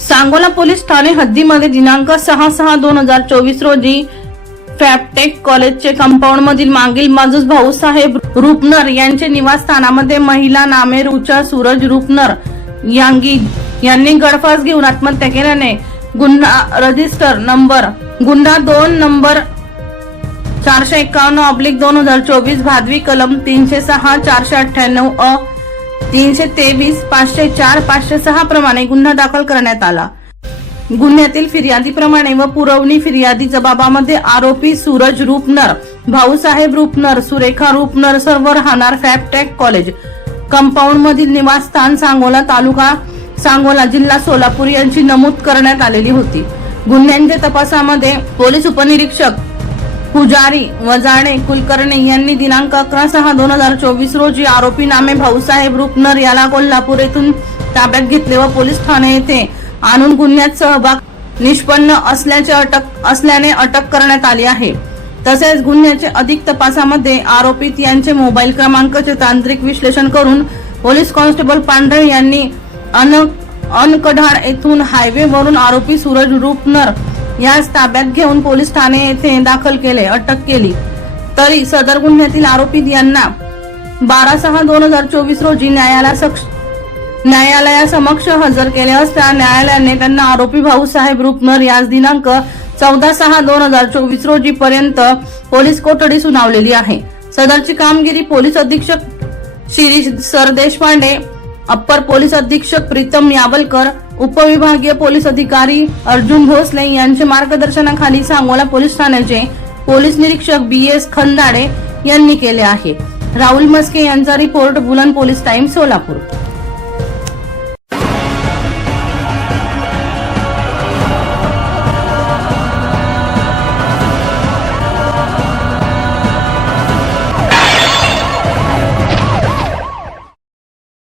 Sangola police Thane हद्दीमध्ये दिनांक सहा सहा दोन हजार चोवीस रोजी फॅबटेक कॉलेजचे कंपाऊंड मधील मागील बाजूस भाऊसाहेब रुपनर यांचे निवासस्थानामध्ये महिला नामे रुचा सूरज रुपनर यांगी यांनी गडफास घेऊन आत्महत्या केल्याने गुन्हा रजिस्टर नंबर गुन्हा दोन नंबर चारशे एकावन्न ऑब्लिक दोन हजार चोवीस भादवी कलम तीनशे सहा चारशे अठ्ठ्याण्णव अ तीनशे तेवीस पाचशे चार पाचशे सहा प्रमाणे गुन्हा दाखल करण्यात आला. गुन्ह्यातील फिर्यादीप्रमाणे व पुरवणी फिर्यादी जबाबामध्ये आरोपी सूरज रूपनर भाऊसाहेब रूपनर सुरेखा रूपनर सर्व राहणार फॅबटेक कॉलेज कंपाऊंड मधील निवासस्थान सांगोला तालुका सांगोला जिल्हा सोलापूर यांची नमूद करण्यात आलेली होती. गुन्ह्यांच्या तपासामध्ये पोलीस उपनिरीक्षक पुजारी वजाणे कुलकर्णी यांनी दिनांक अकरा सहा दोन हजार चोवीस रोजी आरोपी नामे भाऊसाहेब रुपनर याला कोल्हापूर येथून ताब्यात घेतले व पोलीस ठाणे येथे आणून गुन्ह्यात सहभाग निष्पन्न असल्याचे अटक असल्याने अटक करण्यात आली आहे. तसेच गुन्ह्याचे अधिक तपासामध्ये आरोपित यांचे मोबाईल क्रमांकाचे तांत्रिक विश्लेषण करून पोलीस कॉन्स्टेबल पांढरे यांनी अन अनकढाळ येथून हायवे वरून आरोपी सूरज रुपनर यास ताब्यात घेऊन पोलीस ठाणे येथे दाखल केले अटक केली. तरी सदर गुन्ह्यातील आरोपीत यांना बारा सहा दोन हजार चोवीस रोजी न्यायालयासक्ष न्यायालयासमक्ष हजर केले असता न्यायालयाने त्यांना आरोपी भाऊसाहेब रुपनर याच दिनांक चौदा सहा दोन हजार चोवीस रोजी पर्यंत पोलीस कोठडी सुनावलेली आहे. सदरची कामगिरी पोलीस अधीक्षक शिरीष सरदेशपांडे अप्पर पोलीस अधीक्षक प्रीतम यावलकर उपविभागीय पोलीस अधिकारी अर्जुन भोसले यांच्या मार्गदर्शनाखाली सांगोला पोलीस ठाण्याचे पोलीस निरीक्षक बी एस खंदाडे यांनी केले आहे. राहुल मस्के यांचा रिपोर्ट बुलंद पोलीस टाइम सोलापूर.